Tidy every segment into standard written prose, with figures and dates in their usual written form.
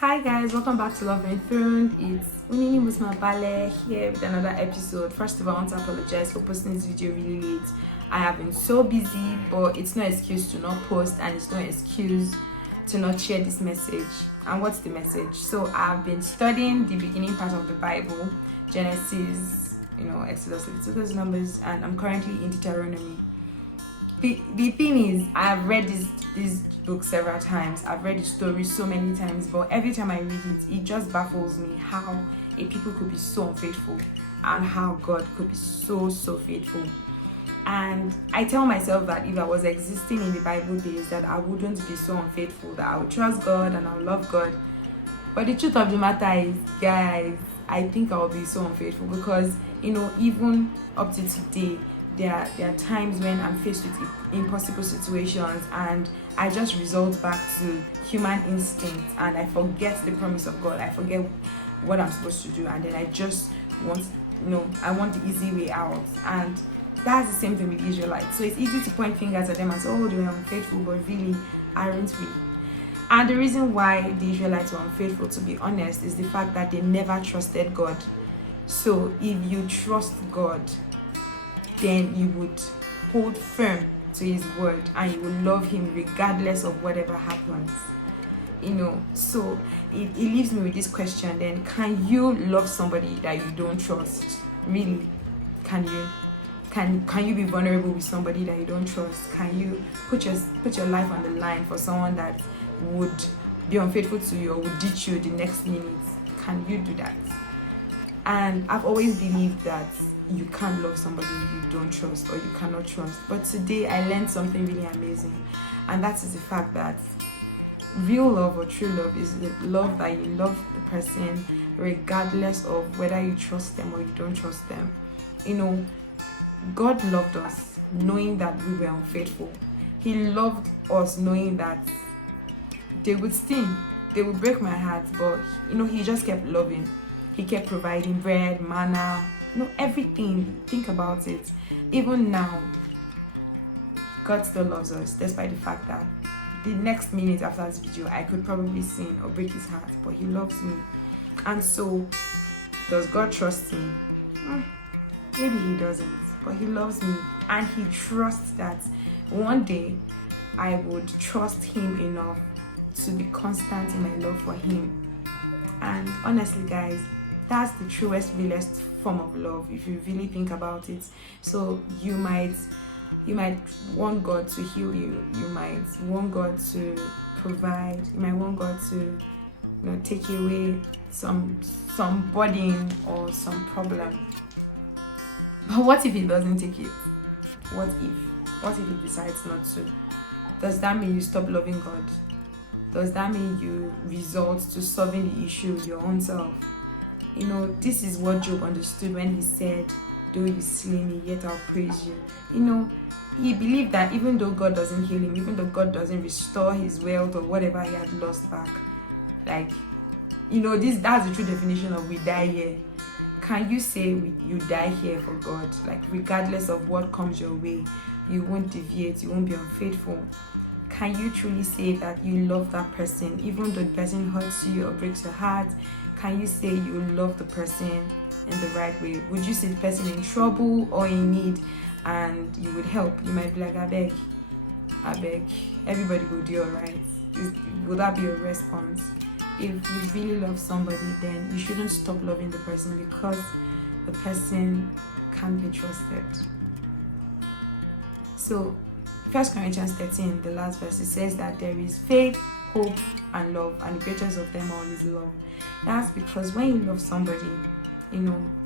Hi guys, welcome back to Love Enthroned. It's Unini Bale here with another episode. First of all, I want to apologize for posting this video really late. I have been so busy, but it's no excuse to not post and it's no excuse to not share this message. And what's the message? So I've been studying the beginning part of the Bible, Genesis, Exodus, Leviticus, Numbers, and I'm currently in Deuteronomy. The thing is, I've read this book several times. I've read the story so many times, but every time I read it just baffles me how a people could be so unfaithful and how God could be so faithful. And I tell myself that if I was existing in the Bible days, that I wouldn't be so unfaithful, that I would trust God and I would love God. But the truth of the matter is, guys, I think I'll be so unfaithful because, even up to today, there are times when I'm faced with impossible situations and I just resort back to human instinct and I forget the promise of God. I forget what I'm supposed to do and then I just want, I want the easy way out. And that's the same thing with Israelites. So it's easy to point fingers at them and say, oh, they were unfaithful, but really, aren't we? And the reason why the Israelites were unfaithful, to be honest, is the fact that they never trusted God. So if you trust God, then you would hold firm to his word and you will love him regardless of whatever happens. So it leaves me with this question then: can you love somebody that you don't trust? Really? Can you? Can you be vulnerable with somebody that you don't trust? Can you put your life on the line for someone that would be unfaithful to you or would ditch you the next minute? Can you do that? And I've always believed that you can't love somebody you don't trust or you cannot trust. But today I learned something really amazing, and that is the fact that real love or true love is the love that you love the person regardless of whether you trust them or you don't trust them. God loved us knowing that we were unfaithful. He loved us knowing that they would sting, they would break my heart, but he just kept loving. He kept providing bread, manna, everything. Think about it. Even now, God still loves us, despite the fact that the next minute after this video, I could probably sin or break his heart, but he loves me. And so, does God trust me? Maybe he doesn't, but he loves me. And he trusts that one day I would trust him enough to be constant in my love for him. And honestly, guys, that's the truest, realest form of love if you really think about it. So you might want God to heal you. You might want God to provide. You might want God to take away some burden or some problem. But what if he doesn't take it? What if he decides not to? Does that mean you stop loving God? Does that mean you resort to solving the issue your own self? This is what Job understood when he said, though you slay me, yet I'll praise you. He believed that even though God doesn't heal him, even though God doesn't restore his wealth or whatever he had lost back, that's the true definition of we die here. Can you say you die here for God? Regardless of what comes your way, you won't deviate, you won't be unfaithful. Can you truly say that you love that person even though the person hurts you or breaks your heart? Can you say you love the person in the right way? Would you see the person in trouble or in need and you would help? You might be like, I beg, everybody will do alright. Would that be your response? If you really love somebody, then you shouldn't stop loving the person because the person can't be trusted. So 1 Corinthians 13, the last verse, it says that there is faith, hope, and love, and the greatest of them all is love. That's because when you love somebody,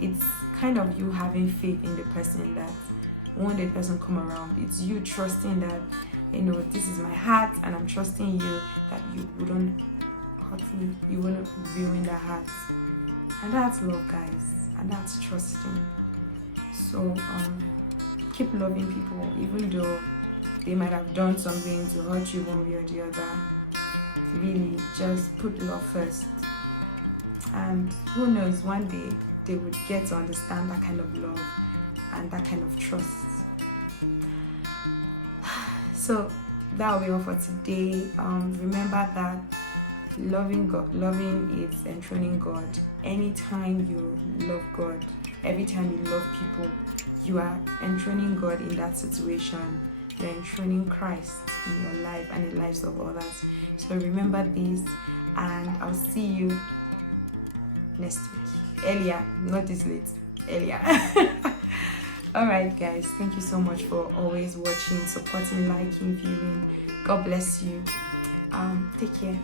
it's kind of you having faith in the person that one day the person come around. It's you trusting that, this is my heart, and I'm trusting you that you wouldn't hurt me, you wouldn't ruin their heart. And that's love, guys, and that's trusting. So keep loving people, even though they might have done something to hurt you one way or the other. Really, just put love first. And who knows, one day they would get to understand that kind of love and that kind of trust. So that will be all for today. Remember that Loving is enthroning God. Anytime you love God, every time you love people, you are enthroning God in that situation. You're enthroning Christ in your life and the lives of others. So remember this, and I'll see you next week. Earlier, not this late. Earlier. Alright guys, thank you so much for always watching, supporting, liking, viewing. God bless you. Take care.